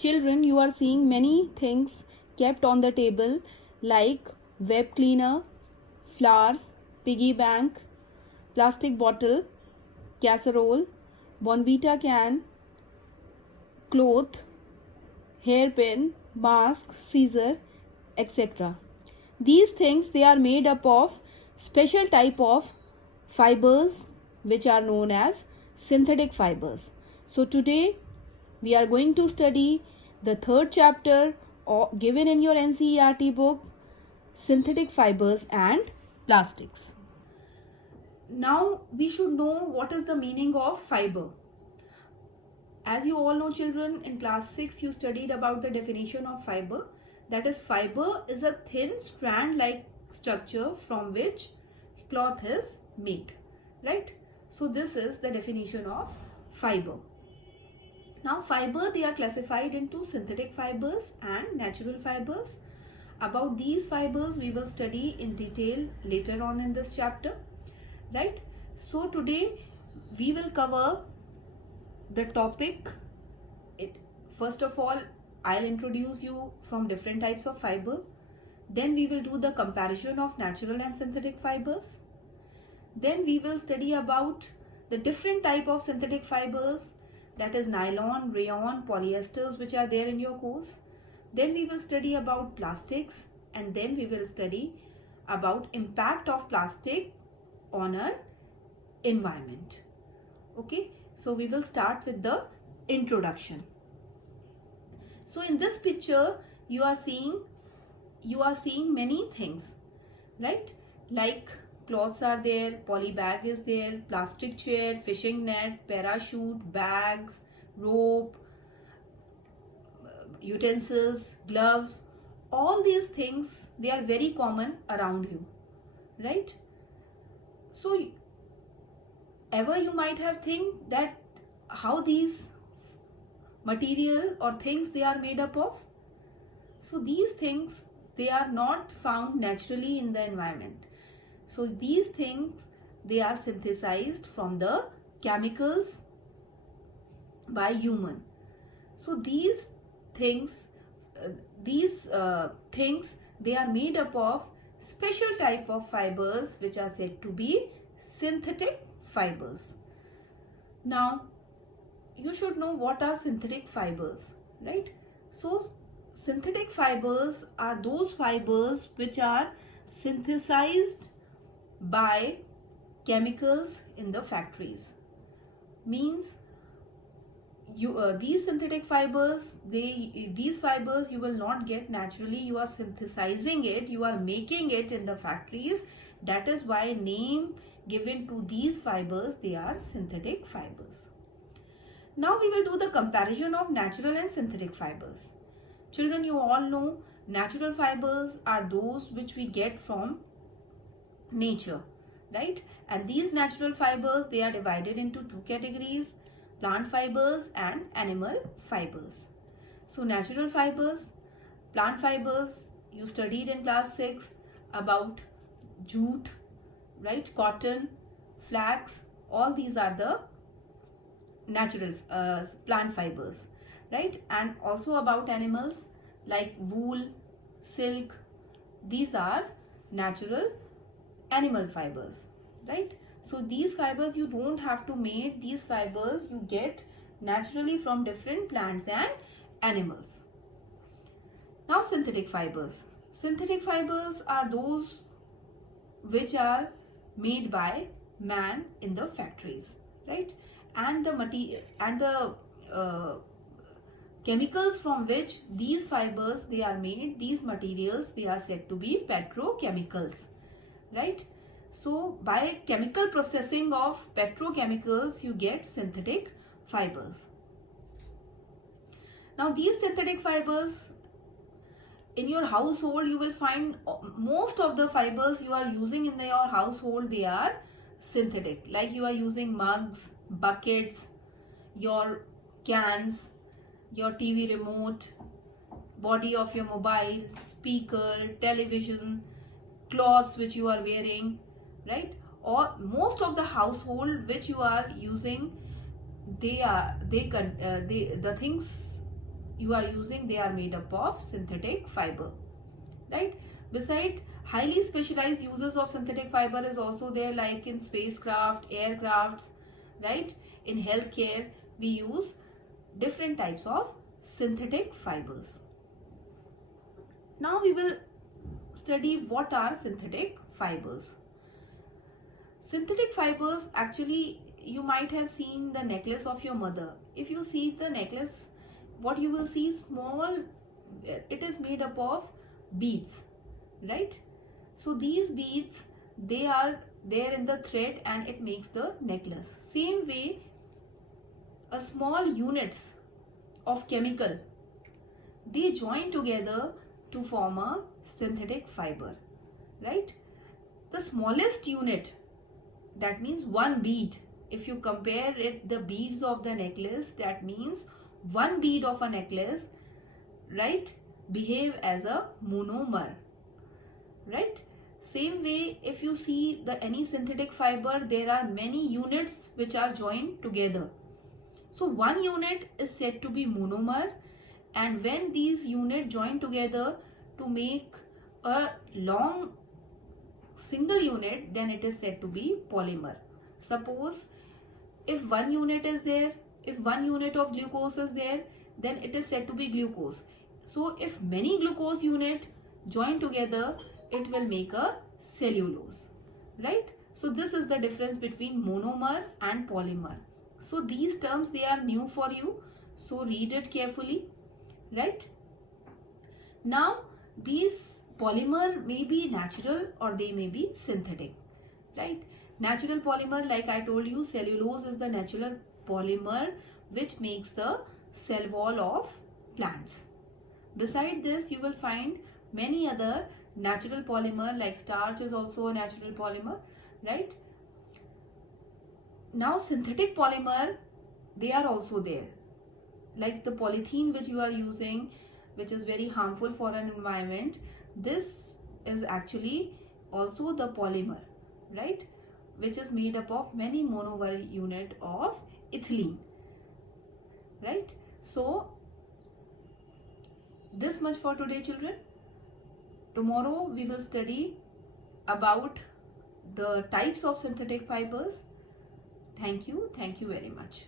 Children, you are seeing many things kept on the table like web cleaner, flowers, piggy bank, plastic bottle, casserole, Bonvita can, cloth, hairpin, mask, scissor, etc. These things, they are made up of special type of fibers which are known as synthetic fibers. So today we are going to study the third chapter given in your NCERT book, synthetic fibers and plastics. Now we should know what is the meaning of fiber. As you all know, children, in class 6 you studied about the definition of fiber. That is, fiber is a thin strand like structure from which cloth is made, right? So this is the definition of fiber. Now fiber, they are classified into synthetic fibers and natural fibers. About these fibers we will study in detail later on in this chapter, right? So today we will cover the topic. First of all, I'll introduce you from different types of fiber. Then we will do the comparison of natural and synthetic fibers. Then we will study about the different type of synthetic fibers, that is nylon, rayon, polyesters, which are there in your course. Then we will study about plastics, and then we will study about impact of plastic on our environment. Okay, so we will start with the introduction. So in this picture you are seeing many things, right? Like cloths are there, poly bag is there, plastic chair, fishing net, parachute, bags, rope, utensils, gloves. All these things, they are very common around you, right? So ever you might have think that how these material or things they are made up of. So these things, they are not found naturally in the environment. So these things, they are synthesized from the chemicals by human. So these things they are made up of special type of fibers which are said to be synthetic fibers. Now you should know what are synthetic fibers, right? So synthetic fibers are those fibers which are synthesized by chemicals in the factories. Means these synthetic fibers, these fibers you will not get naturally. You are synthesizing it, you are making it in the factories. That is why name given to these fibers, they are synthetic fibers. Now we will do the comparison of natural and synthetic fibers. Children, you all know natural fibers are those which we get from nature, right? And these natural fibers, they are divided into two categories: plant fibers and animal fibers. So natural fibers, plant fibers, you studied in class 6 about jute, right? Cotton, flax, all these are the natural plant fibers, right? And also about animals like wool, silk, these are natural animal fibers, right? So these fibers you don't have to make, these fibers you get naturally from different plants and animals. Now synthetic fibers. Synthetic fibers are those which are made by man in the factories, right? And the chemicals from which these fibers they are made, these materials, they are said to be petrochemicals, right? So by chemical processing of petrochemicals you get synthetic fibers. Now these synthetic fibers, in your household you will find most of the fibers you are using in your household, they are synthetic. Like you are using mugs, buckets, your cans, your TV remote, body of your mobile, speaker, television, clothes which you are wearing, right? Or most of the household which you are using, the things you are using, they are made up of synthetic fiber, right? Beside, highly specialized uses of synthetic fiber is also there, like in spacecraft, aircrafts, right? In healthcare, we use different types of synthetic fibers. Now we will study what are synthetic fibers. Synthetic fibers, actually, you might have seen the necklace of your mother. If you see the necklace, what you will see, small, it is made up of beads, right? So these beads, they are there in the thread and it makes the necklace. Same way, a small units of chemical, they join together to form a synthetic fiber, right? The smallest unit, that means one bead, if you compare it, the beads of the necklace, that means one bead of a necklace, right, behave as a monomer, right? Same way, if you see the any synthetic fiber, there are many units which are joined together. So one unit is said to be monomer, and when these units join together to make a long single unit, then it is said to be polymer. Suppose if one unit is there, if one unit of glucose is there, then it is said to be glucose. So if many glucose unit join together, it will make a cellulose, right? So this is the difference between monomer and polymer. So these terms, they are new for you, so read it carefully, right? Now these polymer may be natural or they may be synthetic, right? Natural polymer, like I told you, cellulose is the natural polymer which makes the cell wall of plants. Beside this, you will find many other natural polymer, like starch is also a natural polymer, right? Now synthetic polymer, they are also there, like the polythene which you are using, which is very harmful for an environment. This is actually also the polymer, right, which is made up of many monomer unit of ethylene, right? So this much for today, children. Tomorrow we will study about the types of synthetic fibers. Thank you very much.